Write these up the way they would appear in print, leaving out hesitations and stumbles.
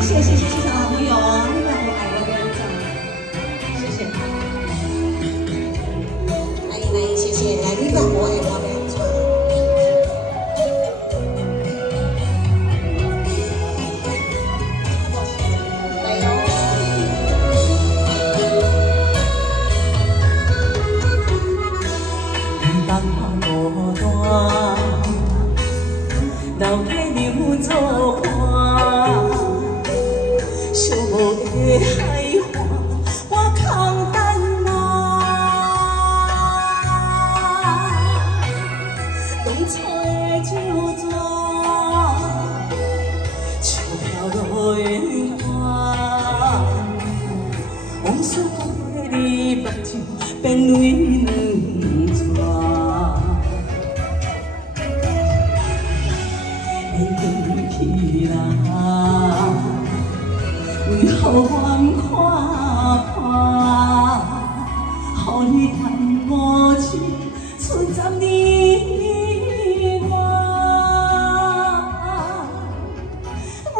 谢谢谢谢谢谢好朋友哦，你让我爱我的人谢谢。来，谢谢，来，你让我爱我的人留起牛做伴，寂寞的海岸，我空等待。当初的酒泉，像飘落的花，往事过你目睭变泪两逝。 去啦，为何阮看破？予你叹无情，剩10年外。我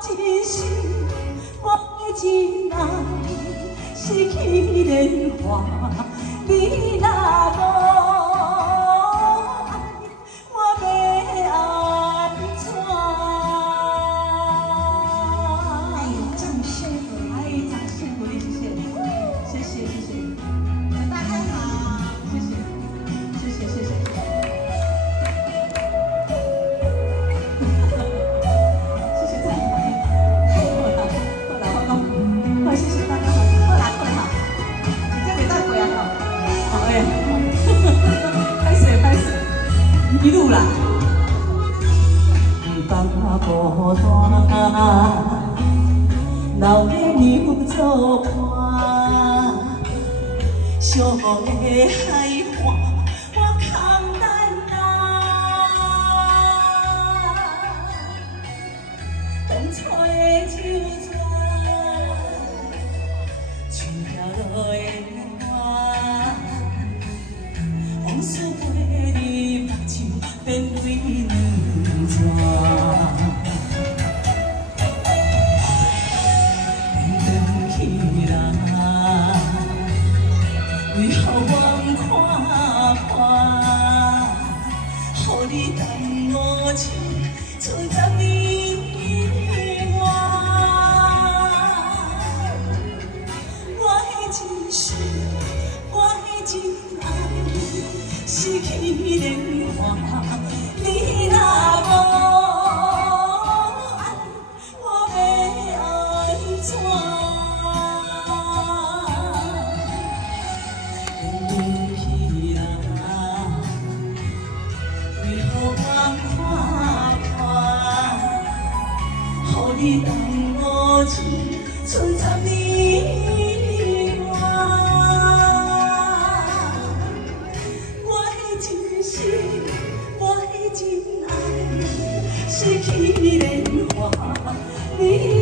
真心，我的真爱，失去莲花，你若无。 一路啦，放我孤单，留起牛做伴，寂寞的海岸，我空等待。当初的酒泉，像飘落的花，往事陪你目睭。 变泪两逝，回去啦，为何阮看破？予你叹无情，剩10年外。我的真心，我的真爱，失去莲花。 你若无爱，我要安怎？离去啦，为何阮看破？予你叹无情，剩10年外。我的真心。 真爱失去莲花，你。